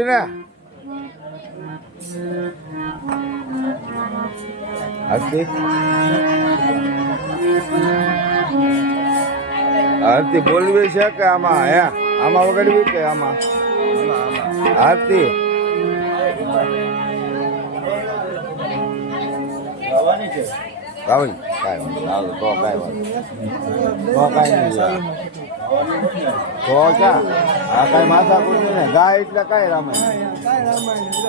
આરતી ને આરતી. આરતી બોલવી છે કે આમાં? હે? આમાં વગાડવી કે આમાં? આરતી. ગાવાની કાંઈ વાંધો તો કાંઈ વાંધો તો કાંઈ નહીં. તો ક્યાં આ કઈ માથા કૂટી ને ગાય એટલે કઈ રામાયણ.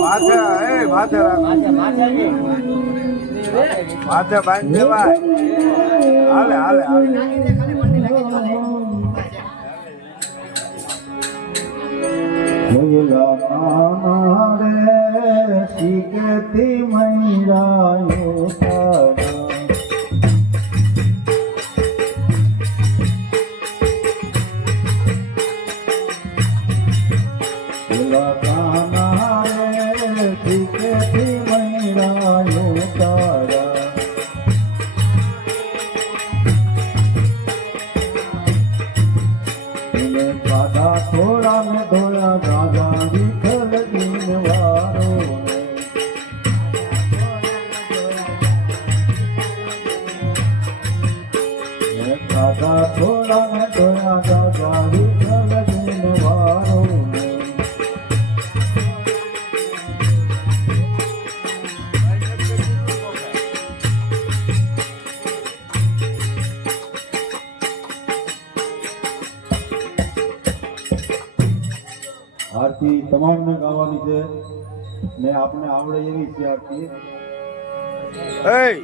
માથે એ માથે માથે બાંધી દેવાય હાલે હાલે હાલે શીખતી આરતી તમામને ગાવાની છે. ને આપને આવડે એવી છે આરતી. એ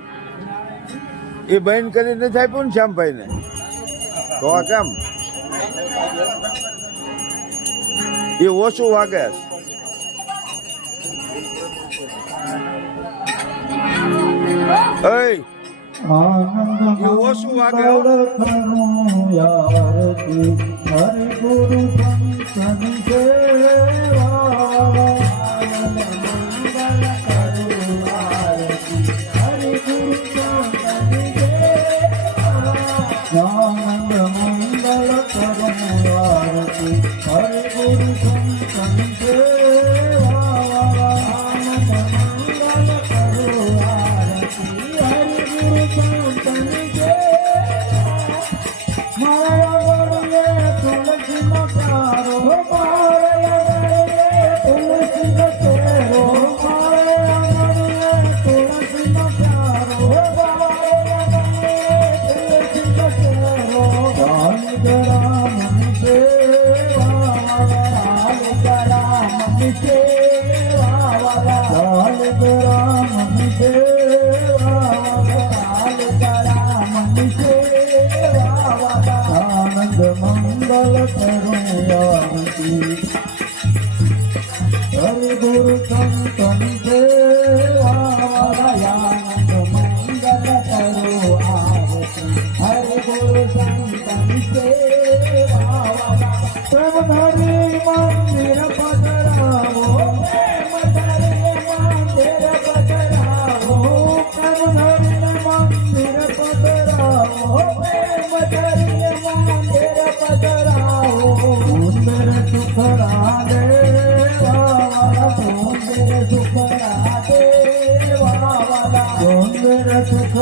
એ બહેન કરી નથી આપ્યું ને શ્યામભાઈ ને તો કેમ એ ઓછું વાગે ઓછું વાગે હરે ગુરુ Bye.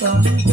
装。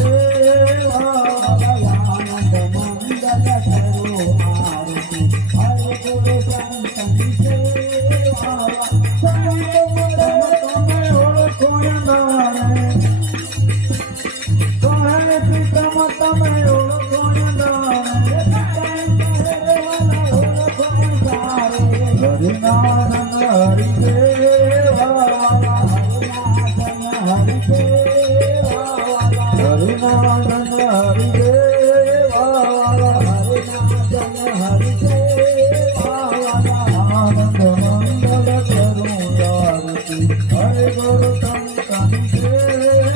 હરે ગુરુ તમ